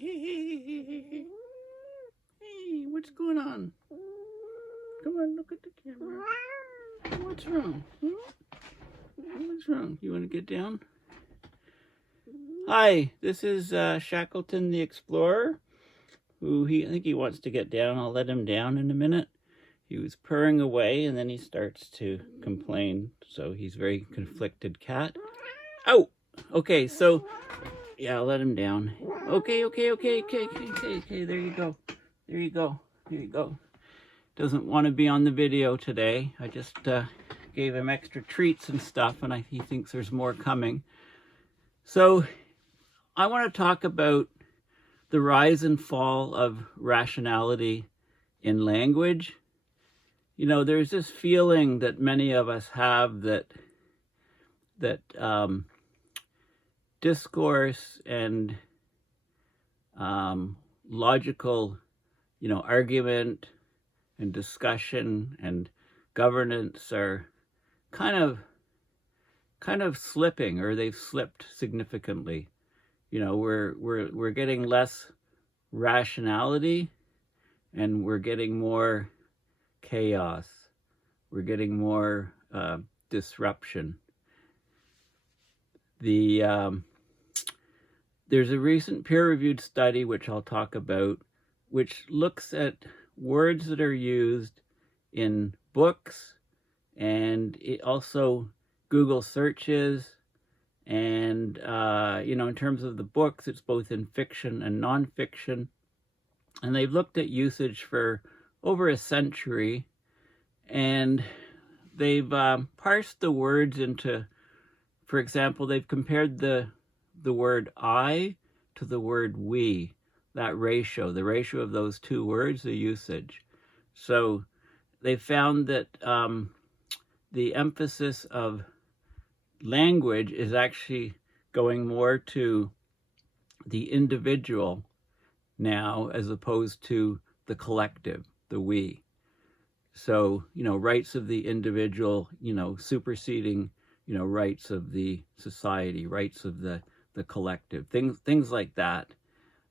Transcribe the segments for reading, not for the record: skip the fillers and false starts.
Hey, what's going on? Come on, look at the camera. What's wrong? What's wrong? You want to get down? Hi, this is Shackleton the Explorer, who I think he wants to get down. I'll let him down in a minute. He was purring away, and then he starts to complain. So he's a very conflicted cat. Oh, okay, so, yeah, I'll let him down. Okay, there you go. There you go. Doesn't want to be on the video today. I just gave him extra treats and stuff, and he thinks there's more coming. So I want to talk about the rise and fall of rationality in language. You know, there's this feeling that many of us have that discourse and logical, argument and discussion and governance are kind of slipping, or they've slipped significantly. We're getting less rationality, and we're getting more chaos. We're getting more disruption. There's a recent peer-reviewed study, which I'll talk about, which looks at words that are used in books, and it also Google searches, and in terms of the books, it's both in fiction and nonfiction, and they've looked at usage for over a century, and they've parsed the words into, for example, they've compared the word I to the word we, the ratio of those two words, the usage. So they found that the emphasis of language is actually going more to the individual now, as opposed to the collective, the we. So, rights of the individual, superseding, rights of the society, rights of the collective, things like that.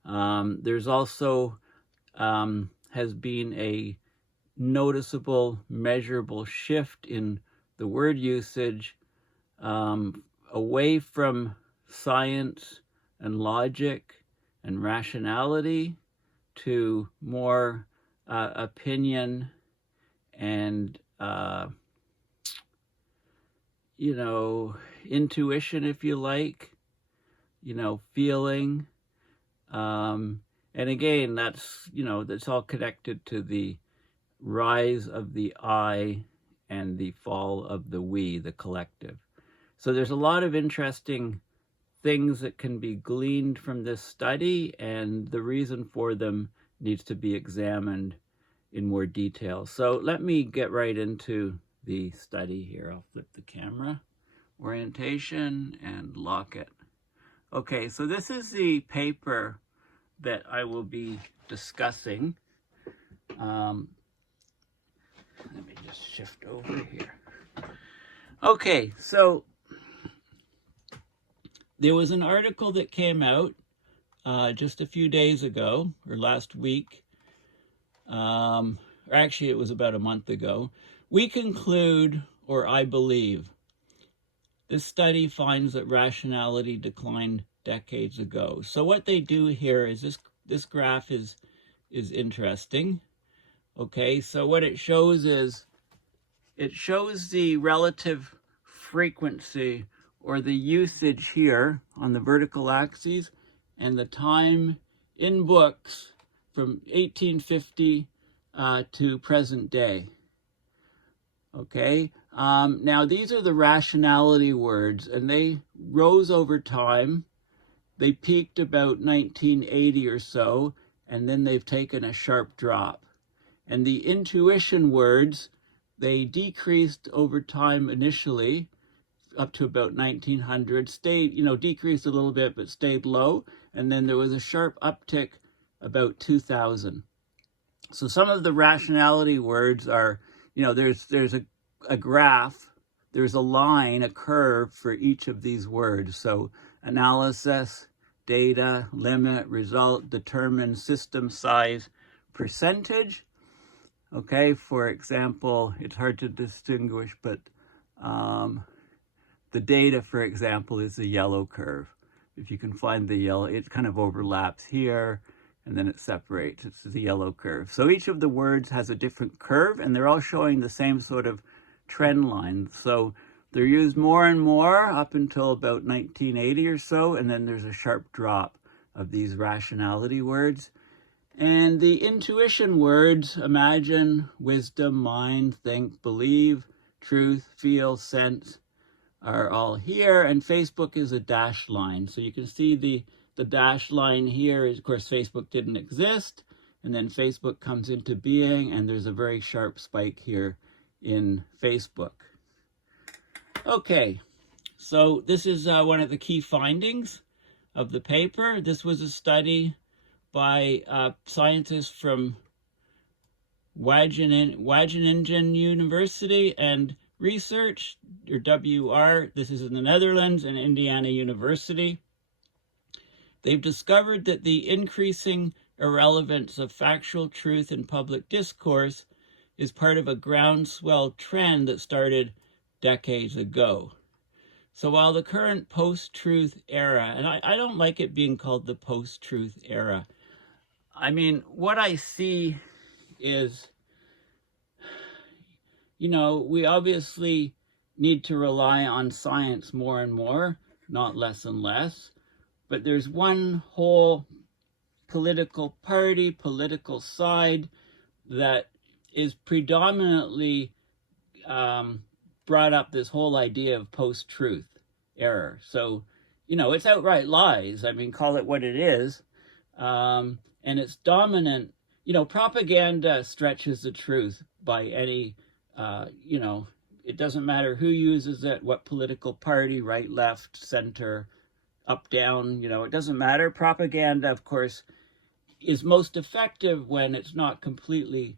There's also has been a noticeable, measurable shift in the word usage away from science and logic and rationality to more opinion and intuition, if you like, feeling. And again, that's all connected to the rise of the I and the fall of the we, the collective. So there's a lot of interesting things that can be gleaned from this study, and the reason for them needs to be examined in more detail. So let me get right into the study here. I'll flip the camera, orientation, and lock it. Okay, so this is the paper that I will be discussing. Let me just shift over here. Okay, so there was an article that came out just a few days ago, or last week, or actually it was about a month ago. We conclude, or I believe, this study finds that rationality declined decades ago. So what they do here is this graph is interesting. Okay, so what it shows is, it shows the relative frequency, or the usage here on the vertical axis, and the time in books from 1850 to present day. Okay, now these are the rationality words, and they rose over time. They peaked about 1980 or so, and then they've taken a sharp drop. And the intuition words, they decreased over time initially, up to about 1900, stayed, decreased a little bit, but stayed low. And then there was a sharp uptick about 2000. So some of the rationality words are, there's a graph, there's a line, a curve for each of these words. So analysis, data, limit, result, determine, system size, percentage. Okay, for example, it's hard to distinguish, but the data, for example, is the yellow curve. If you can find the yellow, it kind of overlaps here, and then it separates. It's the yellow curve. So each of the words has a different curve, and they're all showing the same sort of trend line. So they're used more and more up until about 1980 or so, and then there's a sharp drop of these rationality words. And the intuition words, imagine, wisdom, mind, think, believe, truth, feel, sense, are all here. And Facebook is a dashed line. So you can see the dashed line here is, of course, Facebook didn't exist. And then Facebook comes into being, and there's a very sharp spike here in Facebook. Okay, so this is one of the key findings of the paper. This was a study by scientists from Wageningen University and Research, or WR. This is in the Netherlands, and Indiana University. They've discovered that the increasing irrelevance of factual truth in public discourse is part of a groundswell trend that started decades ago. So while the current post-truth era, and I don't like it being called the post-truth era. I mean, what I see is, you know, we obviously need to rely on science more and more, not less and less. But there's one whole political party, political side that is predominantly brought up this whole idea of post-truth error. So, you know, it's outright lies. I mean, call it what it is. And it's dominant. You know, propaganda stretches the truth by any, you know, it doesn't matter who uses it, what political party, right, left, center, up, down, you know, it doesn't matter. Propaganda, of course, is most effective when it's not completely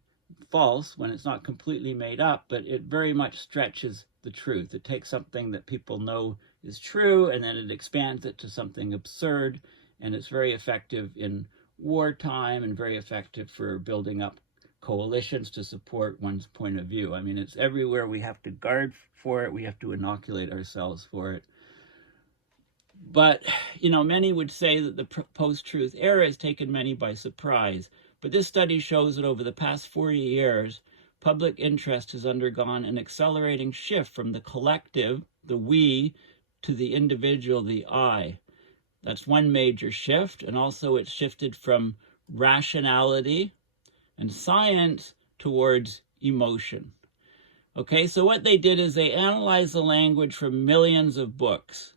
false, when it's not completely made up, but it very much stretches the truth. It takes something that people know is true, and then it expands it to something absurd, and it's very effective in wartime and very effective for building up coalitions to support one's point of view. I mean, it's everywhere. We have to guard for it. We have to inoculate ourselves for it. But, you know, many would say that the post-truth era has taken many by surprise. But this study shows that over the past 40 years, public interest has undergone an accelerating shift from the collective, the we, to the individual, the I. That's one major shift. And also it's shifted from rationality and science towards emotion. Okay, so what they did is they analyzed the language from millions of books.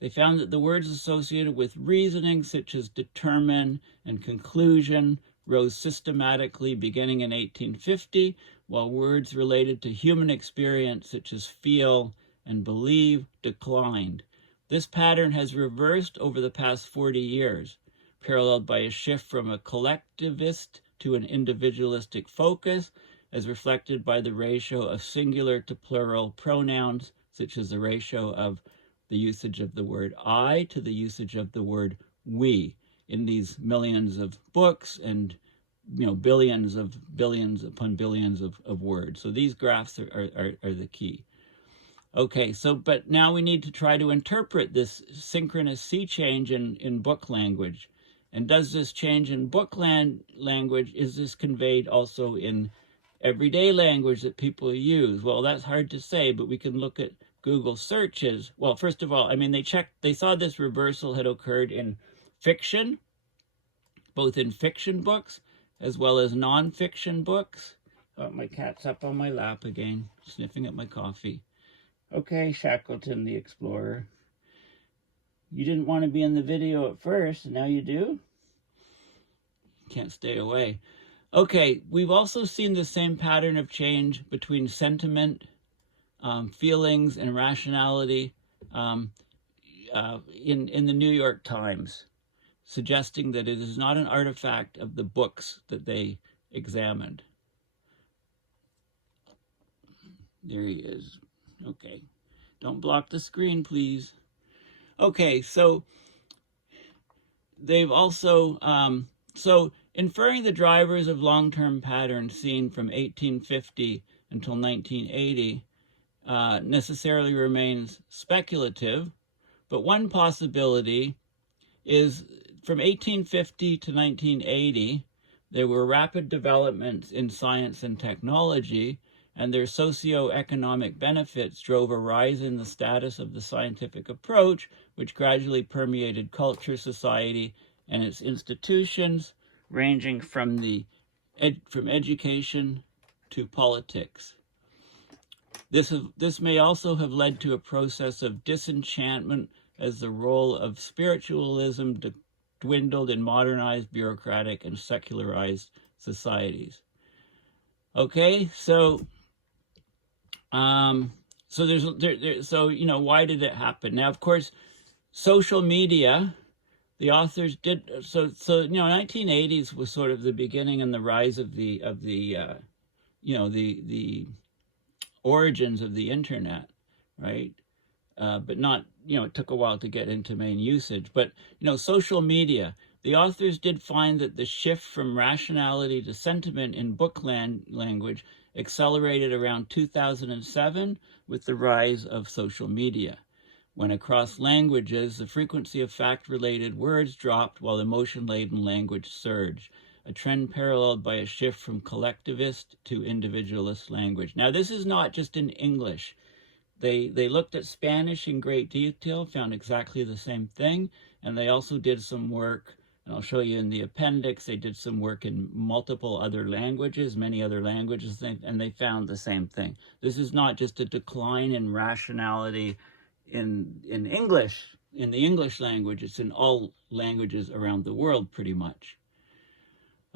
They found that the words associated with reasoning, such as determine and conclusion, rose systematically beginning in 1850, while words related to human experience, such as feel and believe, declined. This pattern has reversed over the past 40 years, paralleled by a shift from a collectivist to an individualistic focus, as reflected by the ratio of singular to plural pronouns, such as the ratio of the usage of the word I to the usage of the word we in these millions of books and, you know, billions upon billions of words. So these graphs are the key. Okay, so but now we need to try to interpret this synchronous sea change in book language. And does this change in book language, is this conveyed also in everyday language that people use? Well, that's hard to say, but we can look at Google searches. Well, first of all, I mean, they saw this reversal had occurred in fiction, both in fiction books as well as non-fiction books. Oh, my cat's up on my lap again, sniffing at my coffee. Okay, Shackleton the Explorer. You didn't want to be in the video at first, and now you do? Can't stay away. Okay, we've also seen the same pattern of change between sentiment, feelings, and rationality in the New York Times, suggesting that it is not an artifact of the books that they examined. There he is. Okay. Don't block the screen, please. Okay, so they've also, so inferring the drivers of long-term patterns seen from 1850 until 1980 necessarily remains speculative, but one possibility is from 1850 to 1980, there were rapid developments in science and technology, and their socio-economic benefits drove a rise in the status of the scientific approach, which gradually permeated culture, society, and its institutions, ranging from education to politics. This may also have led to a process of disenchantment as the role of spiritualism dwindled in modernized, bureaucratic, and secularized societies. Okay, so why did it happen? Now, of course, social media. The authors did 1980s was sort of the beginning and the rise of the origins of the internet, right? But not, it took a while to get into main usage. But, social media, the authors did find that the shift from rationality to sentiment in book language accelerated around 2007 with the rise of social media, when across languages, the frequency of fact-related words dropped while emotion-laden language surged, a trend paralleled by a shift from collectivist to individualist language. Now, this is not just in English. They looked at Spanish in great detail, found exactly the same thing, and they also did some work, and I'll show you in the appendix, they did some work in multiple other languages, many other languages, and they found the same thing. This is not just a decline in rationality in English, in the English language, it's in all languages around the world pretty much.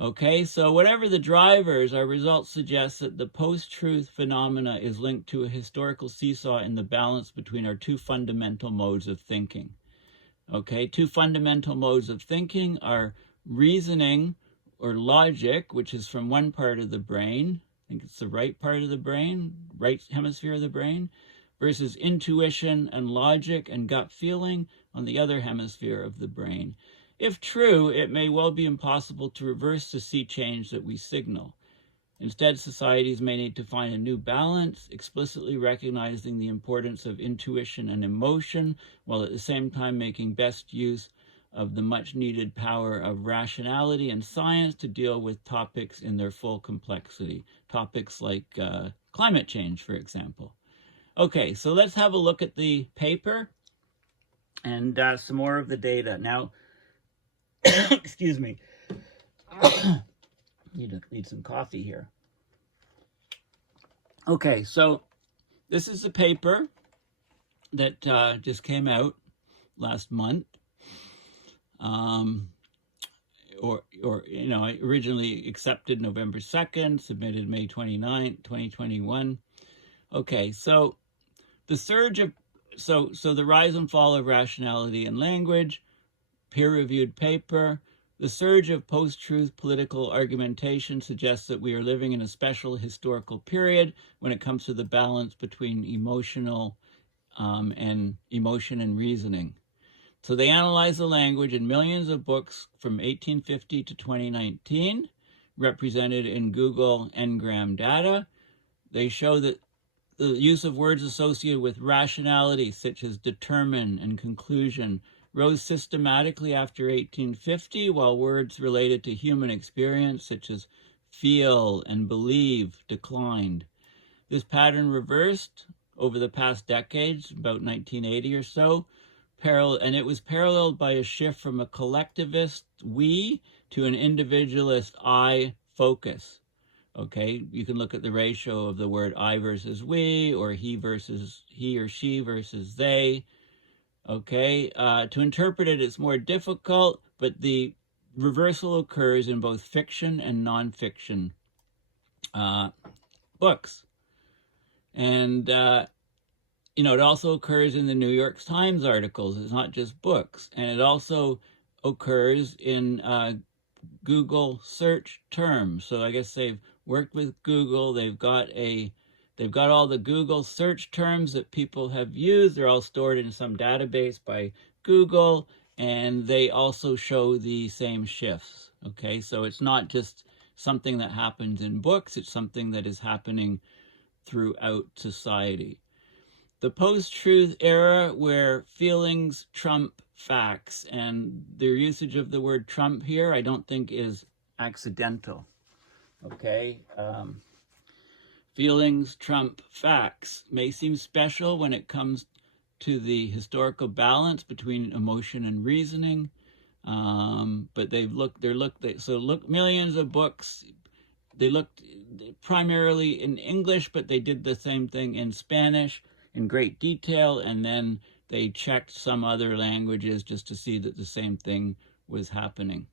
Okay, so whatever the drivers, our results suggest that the post-truth phenomena is linked to a historical seesaw in the balance between our two fundamental modes of thinking. Okay, two fundamental modes of thinking are reasoning or logic, which is from one part of the brain, I think it's the right part of the brain, right hemisphere of the brain, versus intuition and logic and gut feeling on the other hemisphere of the brain. If true, it may well be impossible to reverse the sea change that we signal. Instead, societies may need to find a new balance, explicitly recognizing the importance of intuition and emotion, while at the same time making best use of the much-needed power of rationality and science to deal with topics in their full complexity. Topics like climate change, for example. Okay, so let's have a look at the paper and some more of the data. Now, excuse me. Need some coffee here. Okay, so this is the paper that just came out last month. Originally accepted November 2nd, submitted May 29th, 2021. Okay, so the surge of, so the rise and fall of rationality and language, peer-reviewed paper. The surge of post-truth political argumentation suggests that we are living in a special historical period when it comes to the balance between emotion and reasoning. So they analyze the language in millions of books from 1850 to 2019, represented in Google Ngram data. They show that the use of words associated with rationality, such as determine and conclusion, rose systematically after 1850, while words related to human experience, such as feel and believe, declined. This pattern reversed over the past decades, about 1980 or so, and it was paralleled by a shift from a collectivist we to an individualist I focus. Okay, you can look at the ratio of the word I versus we, or he or she versus they. Okay, to interpret it, it's more difficult, but the reversal occurs in both fiction and nonfiction books. And, it also occurs in the New York Times articles. It's not just books. And it also occurs in Google search terms. So I guess they've worked with Google. They've got all the Google search terms that people have used. They're all stored in some database by Google, and they also show the same shifts. Okay, so it's not just something that happens in books, it's something that is happening throughout society. The post-truth era, where feelings trump facts, and their usage of the word trump here I don't think is accidental. Okay, feelings trump facts may seem special when it comes to the historical balance between emotion and reasoning, but millions of books. They looked primarily in English, but they did the same thing in Spanish in great detail, and then they checked some other languages just to see that the same thing was happening.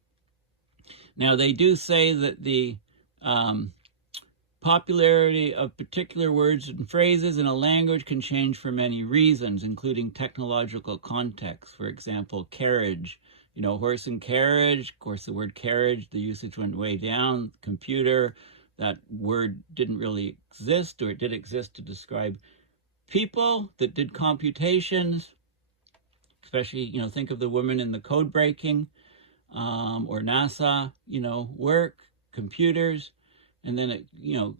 Now, they do say that the popularity of particular words and phrases in a language can change for many reasons, including technological context. For example, carriage, horse and carriage. Of course, the word carriage, the usage went way down. Computer, that word didn't really exist, or it did exist to describe people that did computations, especially, think of the women in the code breaking, or NASA, work, computers. And then,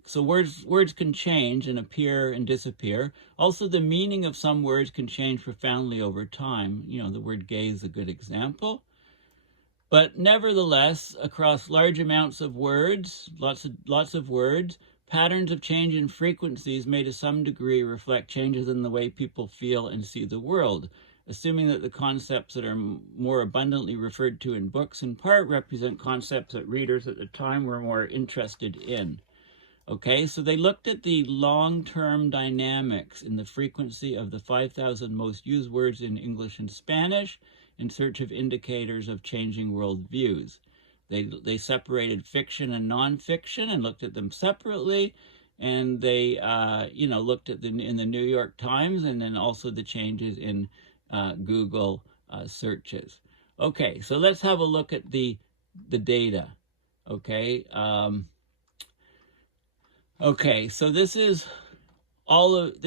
so words can change and appear and disappear. Also, the meaning of some words can change profoundly over time. The word gay is a good example. But nevertheless, across large amounts of words, lots of words, patterns of change in frequencies may to some degree reflect changes in the way people feel and see the world, assuming that the concepts that are more abundantly referred to in books in part represent concepts that readers at the time were more interested in. Okay, so they looked at the long-term dynamics in the frequency of the 5,000 most used words in English and Spanish in search of indicators of changing worldviews. They separated fiction and nonfiction and looked at them separately, and they looked at in the New York Times, and then also the changes in Google searches. Okay, so let's have a look at the data. Okay, okay, so this is all of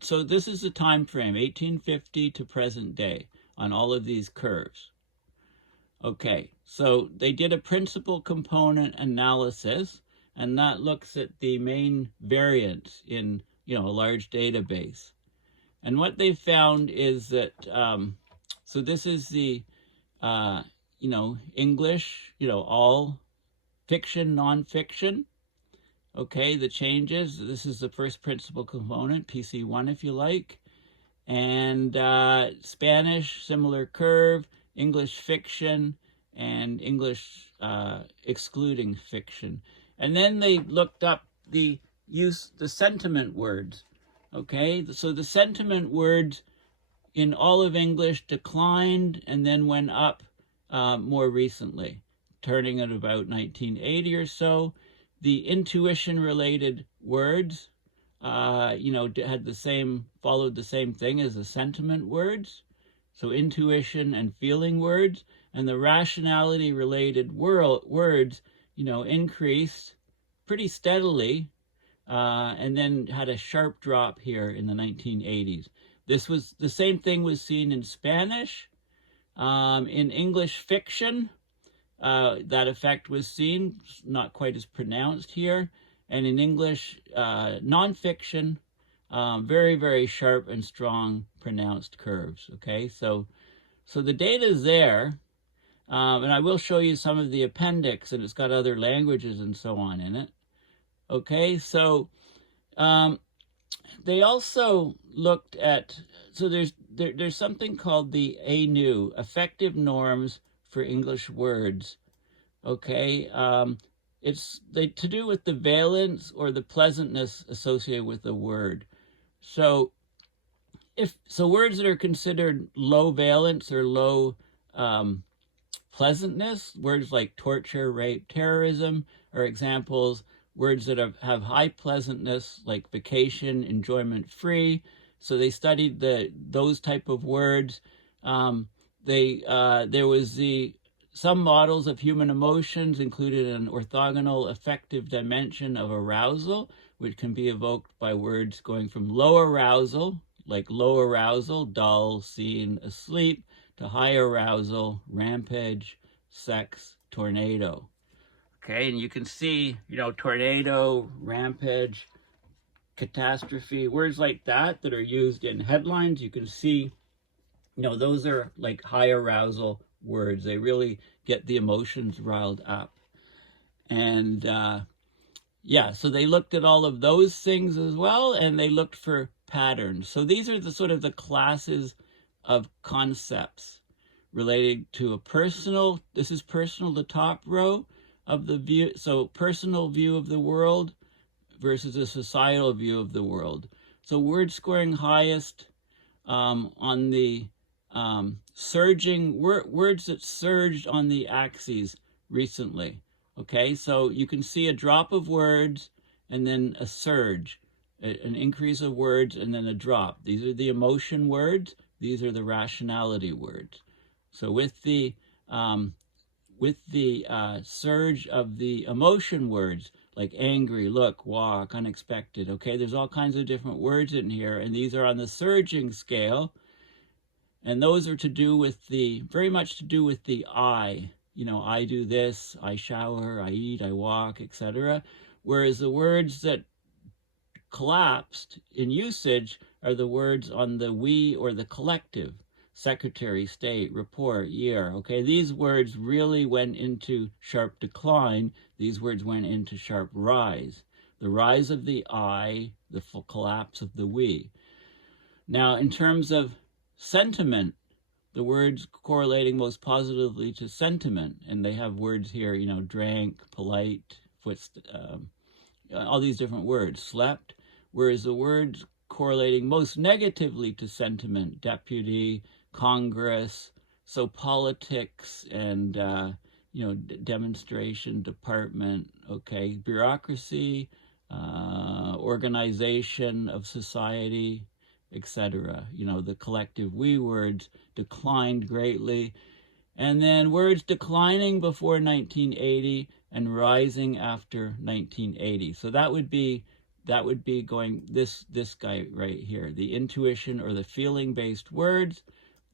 so this is the time frame, 1850 to present day, on all of these curves. Okay, so they did a principal component analysis, and that looks at the main variance in a large database. And what they found is that, so this is the, English, all fiction, nonfiction. Okay, the changes. This is the first principal component, PC1 if you like. And Spanish, similar curve, English fiction, and English excluding fiction. And then they looked up the sentiment words. Okay, so the sentiment words in all of English declined and then went up more recently, turning at about 1980 or so. The intuition-related words, followed the same thing as the sentiment words. So intuition and feeling words, and the rationality-related words, increased pretty steadily, and then had a sharp drop here in the 1980s. This was the same thing was seen in Spanish, in English fiction. That effect was seen, not quite as pronounced here, and in English nonfiction, very, very sharp and strong pronounced curves. Okay, so the data is there, and I will show you some of the appendix, and it's got other languages and so on in it. Okay, so they also looked at, so there's something called the ANU, Effective Norms for English Words. Okay, it's to do with the valence or the pleasantness associated with the word. So words that are considered low valence or low pleasantness, words like torture, rape, terrorism, are examples. Words that have high pleasantness, like vacation, enjoyment, free. So they studied those type of words. There was some models of human emotions included an orthogonal affective dimension of arousal, which can be evoked by words going from low arousal, like low arousal, dull, seen, asleep, to high arousal, rampage, sex, tornado. Okay, and you can see, tornado, rampage, catastrophe, words like that are used in headlines. You can see, those are like high arousal words. They really get the emotions riled up. And yeah, so they looked at all of those things as well, and they looked for patterns. So these are the sort of the classes of concepts related to a personal, this is personal, the top row of the view. So personal view of the world versus a societal view of the world. So words scoring highest on the surging, words that surged on the axes recently. Okay, so you can see a drop of words and then a surge, an increase of words and then a drop. These are the emotion words. These are the rationality words. So with the surge of the emotion words, like angry, look, walk, unexpected, okay? There's all kinds of different words in here, and these are on the surging scale, and those are to do with very much to do with the I. I do this, I shower, I eat, I walk, etc. Whereas the words that collapsed in usage are the words on the we or the collective. Secretary, state, report, year. Okay, these words really went into sharp decline. These words went into sharp rise. The rise of the I, the collapse of the we. Now, in terms of sentiment, the words correlating most positively to sentiment, and they have words here, drank, polite, all these different words, slept, whereas the words correlating most negatively to sentiment, deputy, Congress, so politics and, demonstration, department, okay, bureaucracy, organization of society, etc. The collective we words declined greatly. And then words declining before 1980 and rising after 1980. So that would be going this guy right here, the intuition or the feeling-based words.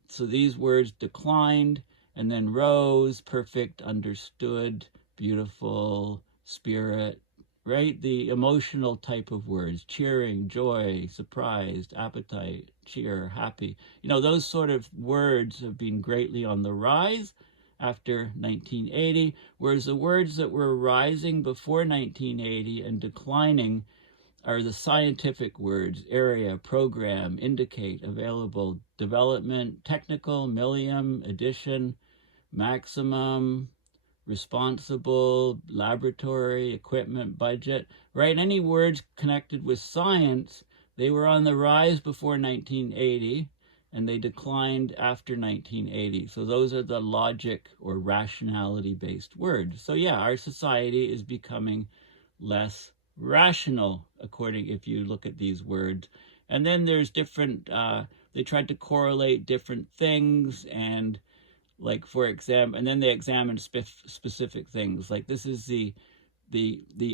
So these words declined and then rose, perfect, understood, beautiful, spirit, right? The emotional type of words, cheering, joy, surprised, appetite, cheer, happy. Those sort of words have been greatly on the rise after 1980, whereas the words that were rising before 1980 and declining are the scientific words, area, program, indicate, available, development, technical, million, addition, maximum, responsible, laboratory, equipment, budget, right? Any words connected with science, they were on the rise before 1980 and they declined after 1980. So those are the logic or rationality-based words. So yeah, our society is becoming less rational, if you look at these words. And then there's different, they tried to correlate different things, and like, for example, and then they examined specific things. Like this is the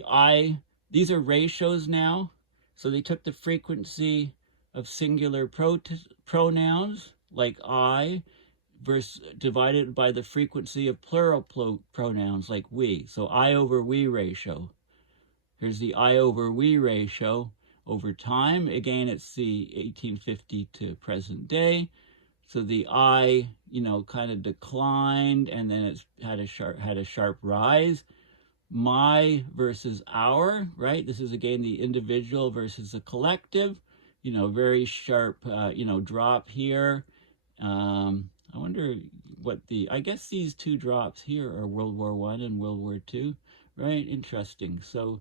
I, these are ratios now. So they took the frequency of singular pronouns, like I, divided by the frequency of plural pronouns, like we. So I over we ratio. Here's the I over we ratio over time. Again, it's the 1850 to present day. So the I, kind of declined, and then it's had a sharp rise. My versus our, right? This is again the individual versus the collective. Very sharp, drop here. I wonder I guess these two drops here are World War I and World War II, right? Interesting. So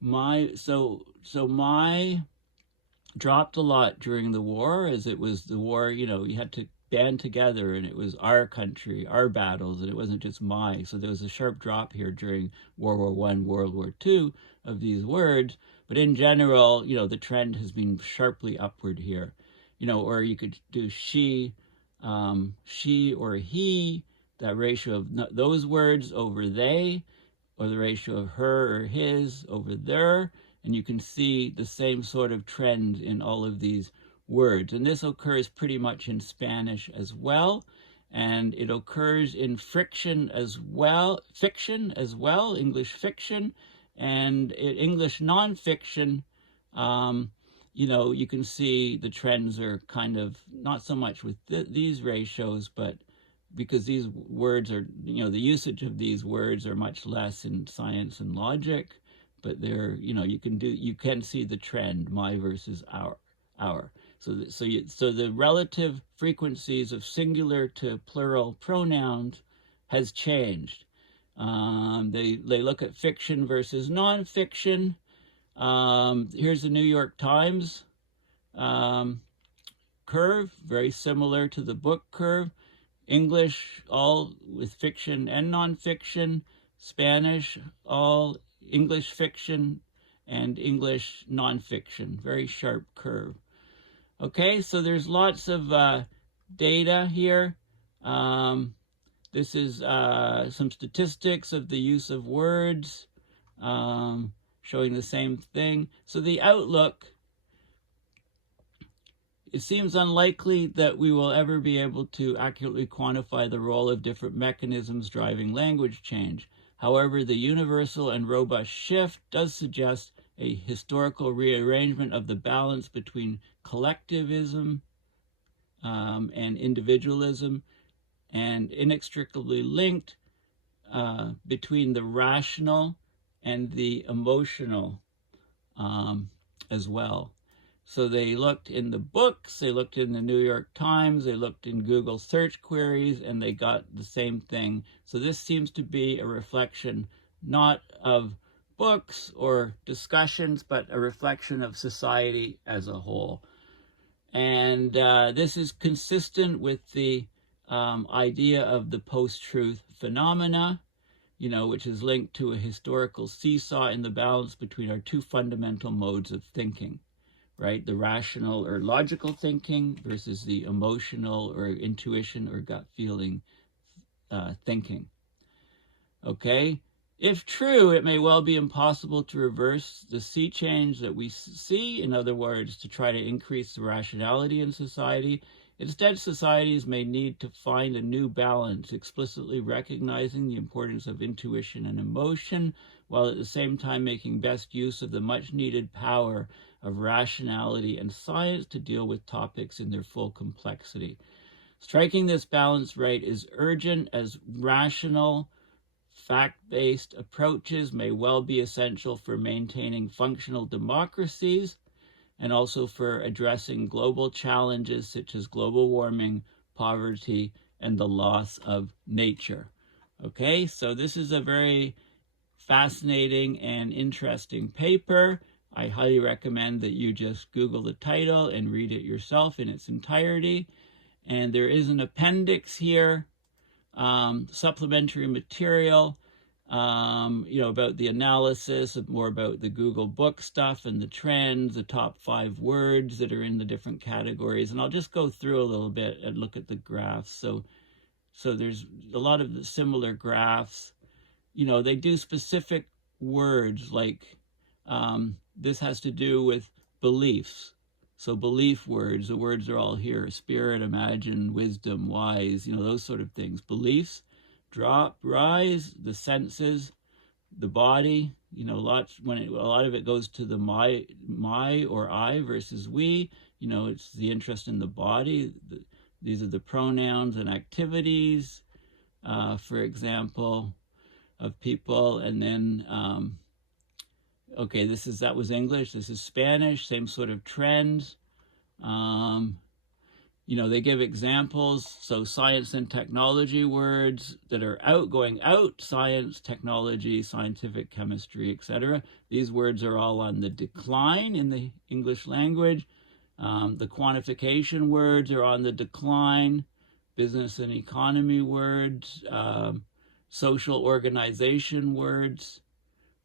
my dropped a lot during the war, as it was the war, you had to band together, and it was our country, our battles, and it wasn't just my. So there was a sharp drop here during World War I, World War II of these words. But in general, the trend has been sharply upward here. Or you could do she or he, that ratio of those words over they, or the ratio of her or his over their, and you can see the same sort of trend in all of these words. And this occurs pretty much in Spanish as well. and it occurs in fiction as well, English fiction, and English nonfiction. You know, you can see the trends are kind of not so much with these ratios, but because these words are, you know, the usage of these words are much less in science and logic, but they're, you know, you can see the trend, my versus our. So the relative frequencies of singular to plural pronouns has changed. They look at fiction versus nonfiction. Here's the New York Times curve, very similar to the book curve. English, all with fiction and nonfiction. Spanish, all English fiction and English nonfiction. Very sharp curve. Okay, so there's lots of data here. This is some statistics of the use of words, showing the same thing. So the outlook, it seems unlikely that we will ever be able to accurately quantify the role of different mechanisms driving language change. However, the universal and robust shift does suggest a historical rearrangement of the balance between collectivism and individualism, and inextricably linked between the rational and the emotional as well. So they looked in the books, they looked in the New York Times, they looked in Google search queries, and they got the same thing. So this seems to be a reflection not of books or discussions, but a reflection of society as a whole. And this is consistent with the idea of the post-truth phenomena, you know, which is linked to a historical seesaw in the balance between our two fundamental modes of thinking, right? The rational or logical thinking versus the emotional or intuition or gut feeling thinking. Okay? If true, it may well be impossible to reverse the sea change that we see, in other words, to try to increase the rationality in society. Instead, societies may need to find a new balance, explicitly recognizing the importance of intuition and emotion, while at the same time making best use of the much-needed power of rationality and science to deal with topics in their full complexity. Striking this balance right is urgent, as rational, fact-based approaches may well be essential for maintaining functional democracies and also for addressing global challenges such as global warming, poverty, and the loss of nature. Okay, so this is a very fascinating and interesting paper. I highly recommend that you just Google the title and read it yourself in its entirety. And there is an appendix here, supplementary material, you know, about the analysis, more about the Google book stuff and the trends, the top 5 words that are in the different categories. And I'll just go through a little bit and look at the graphs. So there's a lot of the similar graphs. You know, they do specific words like this has to do with beliefs. So belief words, the words are all here: spirit, imagine, wisdom, wise, you know, those sort of things. Beliefs, drop, rise, the senses, the body, you know, a lot of it goes to the my or I versus we, you know, it's the interest in the body. These are the pronouns and activities, for example, of people. And then, okay, that was English. This is Spanish, same sort of trends. You know, they give examples. So science and technology words that are going out, science, technology, scientific, chemistry, etc. These words are all on the decline in the English language. The quantification words are on the decline. Business and economy words, social organization words,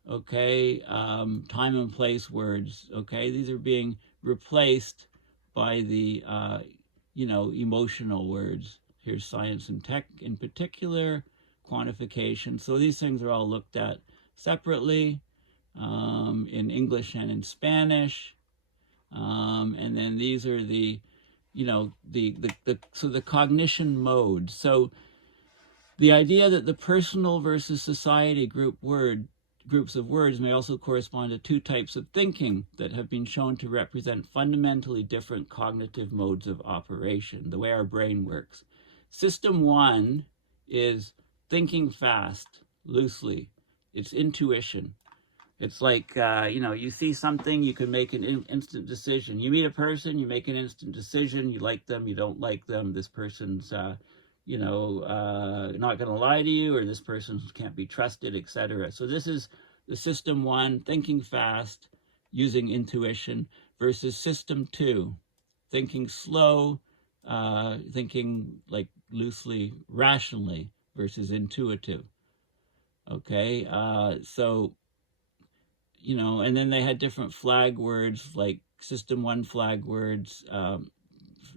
okay, time and place words, okay. These are being replaced by the you know, emotional words. Here's science and tech in particular, quantification. So these things are all looked at separately in English and in Spanish. And then these are the you know, so the cognition mode. So the idea that the personal versus society groups of words may also correspond to two types of thinking that have been shown to represent fundamentally different cognitive modes of operation, the way our brain works. System one is thinking fast, loosely. It's intuition. It's like, you know, you see something, you can make an instant decision. You meet a person, you make an instant decision. You like them, you don't like them. This person's, you know, not going to lie to you, or this person can't be trusted, etc. So this is the system one, thinking fast, using intuition, versus system two, thinking slow, thinking like loosely, rationally, versus intuitive. Okay, so, you know, and then they had different flag words, like system one flag words,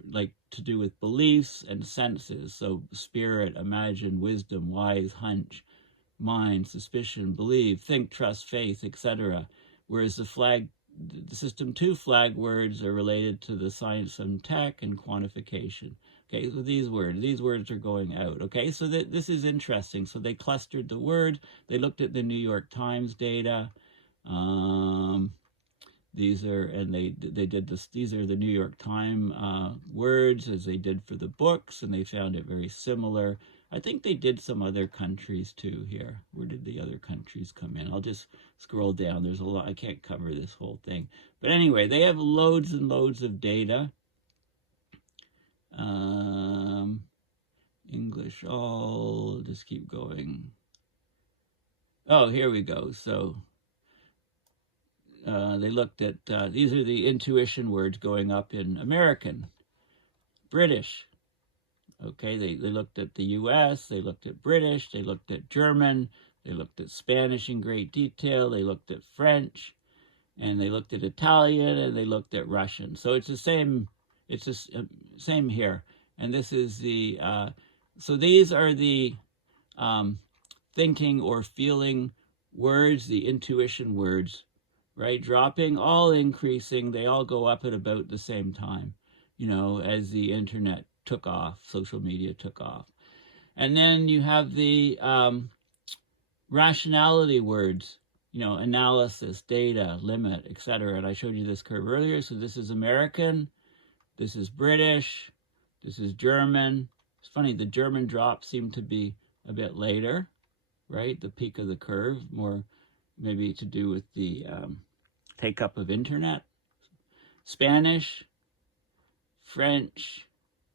like to do with beliefs and senses. So spirit, imagine, wisdom, wise, hunch, mind, suspicion, believe, think, trust, faith, etc. Whereas the system two flag words are related to the science and tech and quantification. Okay, so these words are going out. Okay, so this is interesting. So they clustered the word. They looked at the New York Times data. These are, and they did this, these are the New York Times words as they did for the books, and they found it very similar. I think they did some other countries too here. Where did the other countries come in? I'll just scroll down. There's a lot. I can't cover this whole thing. But anyway, they have loads and loads of data. English, I'll just keep going. Oh, here we go. So they looked at, these are the intuition words going up in American, British. Okay, they looked at the US, they looked at British, they looked at German, they looked at Spanish in great detail, they looked at French, and they looked at Italian, and they looked at Russian. So it's the same here. And this is the, so these are the thinking or feeling words, the intuition words, right? Dropping, all increasing, they all go up at about the same time, you know, as the internet took off, social media took off. And then you have the rationality words, you know, analysis, data, limit, etc. And I showed you this curve earlier. So this is American, this is British, this is German. It's funny, the German drop seemed to be a bit later, right? The peak of the curve, more maybe to do with the take up of internet. Spanish, French,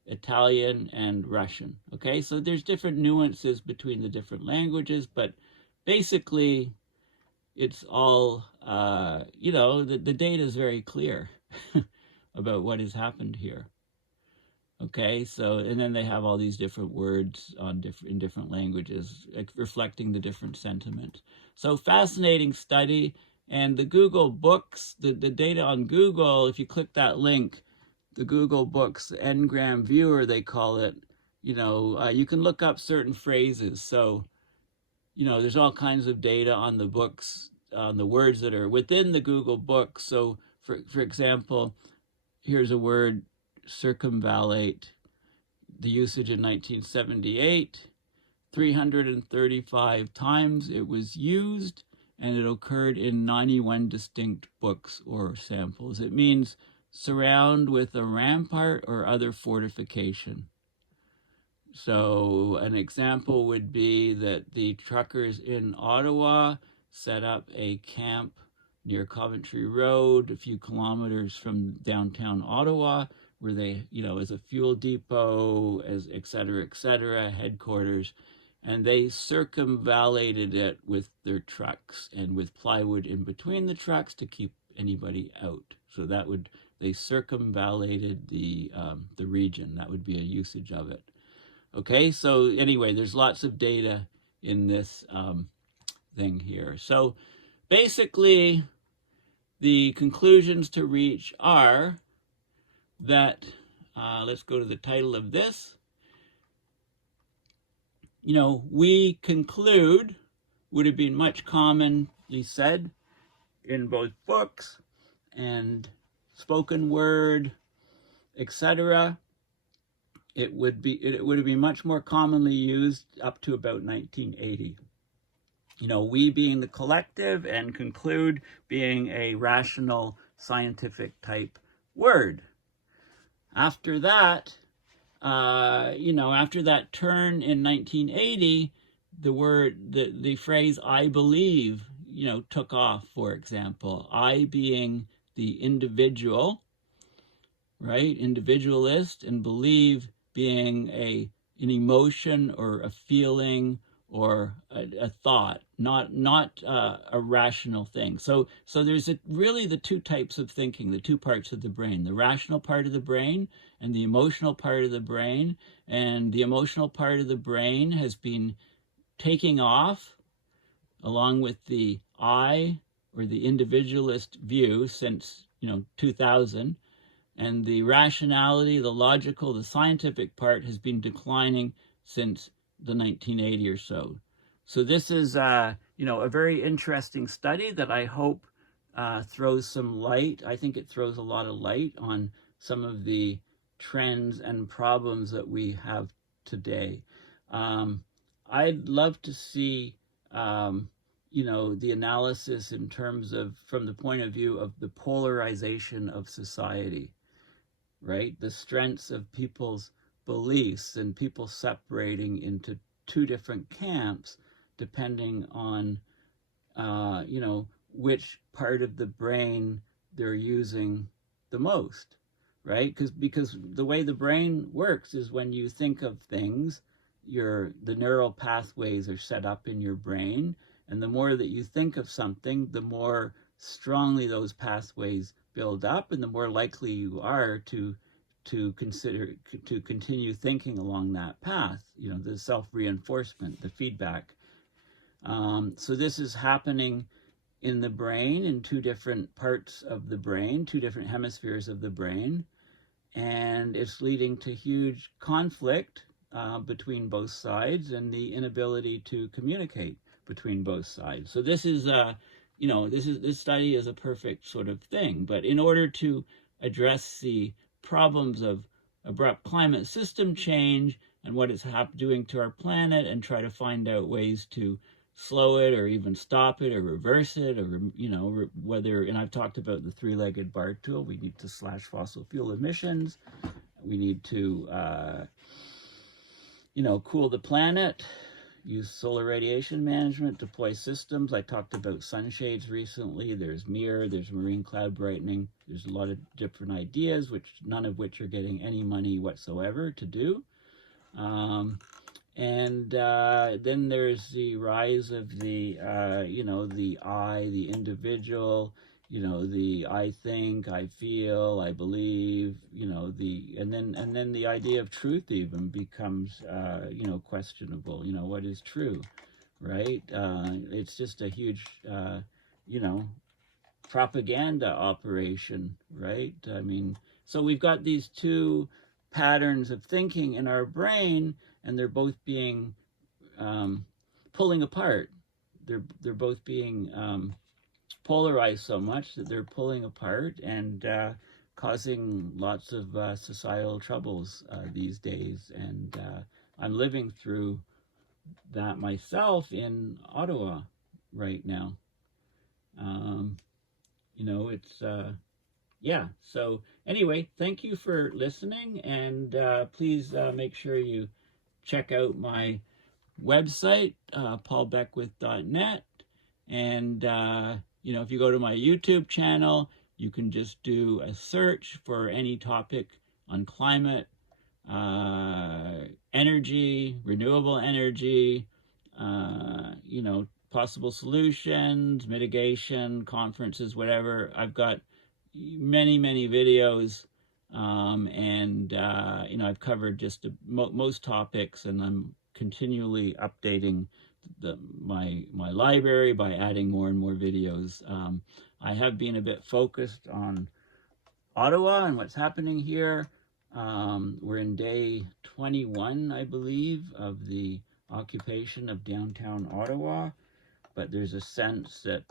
Italian, and Russian. Okay, so there's different nuances between the different languages, but basically it's all, you know, the data is very clear about what has happened here. Okay, so, and then they have all these different words in different languages, reflecting the different sentiments. So fascinating study. And the Google Books, the data on Google, if you click that link, the Google Books Ngram Viewer, they call it, you know, you can look up certain phrases. So, you know, there's all kinds of data on the books, on the words that are within the Google Books. So, for example, here's a word, circumvallate, the usage in 1978, 335 times it was used, and it occurred in 91 distinct books or samples. It means surround with a rampart or other fortification. So an example would be that the truckers in Ottawa set up a camp near Coventry Road, a few kilometers from downtown Ottawa, where they, you know, as a fuel depot, as et cetera, headquarters. And they circumvallated it with their trucks and with plywood in between the trucks to keep anybody out. So that would, they circumvallated the region. That would be a usage of it. Okay, so anyway, there's lots of data in this thing here. So basically, the conclusions to reach are that, let's go to the title of this. You know, we conclude would have been much commonly said in both books and spoken word etc., it would be much more commonly used up to about 1980. You know, we being the collective and conclude being a rational scientific type word. After that, after that turn in 1980, the phrase "I believe," took off. For example, I being the individual, right, individualist, and believe being an emotion or a feeling or a thought, not a rational thing. So there's really the two types of thinking, the two parts of the brain, the rational part of the brain and the emotional part of the brain. And the emotional part of the brain has been taking off along with the I or the individualist view since 2000. And the rationality, the logical, the scientific part has been declining since the 1980 or so. So this is, a very interesting study that I hope throws some light. I think it throws a lot of light on some of the trends and problems that we have today. I'd love to see, the analysis in terms of, from the point of view of the polarization of society, right? The strengths of people's beliefs and people separating into two different camps depending on, which part of the brain they're using the most, right? Because the way the brain works is when you think of things, the neural pathways are set up in your brain, and the more that you think of something, the more strongly those pathways build up, and the more likely you are to continue thinking along that path. The self-reinforcement, the feedback. So this is happening in the brain, in two different parts of the brain, two different hemispheres of the brain, and it's leading to huge conflict between both sides and the inability to communicate between both sides. So this is, this study is a perfect sort of thing. But in order to address the problems of abrupt climate system change and what it's doing to our planet, and try to find out ways to slow it or even stop it or reverse it, or whether, and I've talked about the three-legged bar tool. We need to slash fossil fuel emissions. We need to cool the planet, use solar radiation management, deploy systems. I talked about sunshades recently. There's MIR, there's marine cloud brightening. There's a lot of different ideas, none of which are getting any money whatsoever to do. And then there's the rise of the, the I, the individual, the I think, I feel, I believe, and then the idea of truth even becomes, questionable. What is true, right? It's just a huge, propaganda operation, right? I mean, so we've got these two patterns of thinking in our brain, and they're both being pulling apart. They're both being polarized so much that they're pulling apart and causing lots of societal troubles these days. And I'm living through that myself in Ottawa right now. It's yeah. So anyway, thank you for listening, and please make sure you check out my website, paulbeckwith.net. And, if you go to my YouTube channel, you can just do a search for any topic on climate, energy, renewable energy, possible solutions, mitigation, conferences, whatever. I've got many, many videos, and I've covered just most topics, and I'm continually updating my library by adding more and more videos. I have been a bit focused on Ottawa and what's happening here. We're in day 21, I believe, of the occupation of downtown Ottawa, but there's a sense that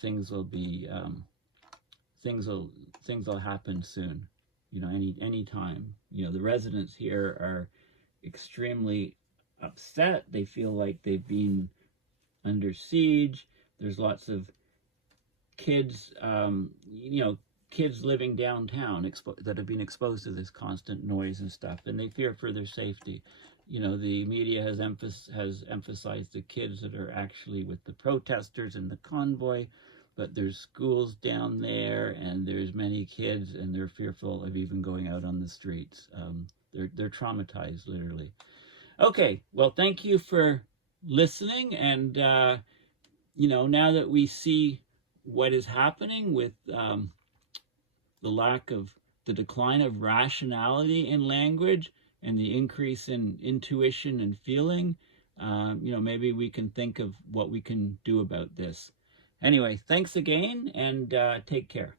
things will happen soon. any time. The residents here are extremely upset. They feel like they've been under siege. There's lots of kids, kids living downtown that have been exposed to this constant noise and stuff, and they fear for their safety. The media has emphasized the kids that are actually with the protesters in the convoy, but there's schools down there, and there's many kids, and they're fearful of even going out on the streets. They're traumatized, literally. Okay, well, thank you for listening, and now that we see what is happening with the decline of rationality in language and the increase in intuition and feeling, maybe we can think of what we can do about this. Anyway, thanks again, and take care.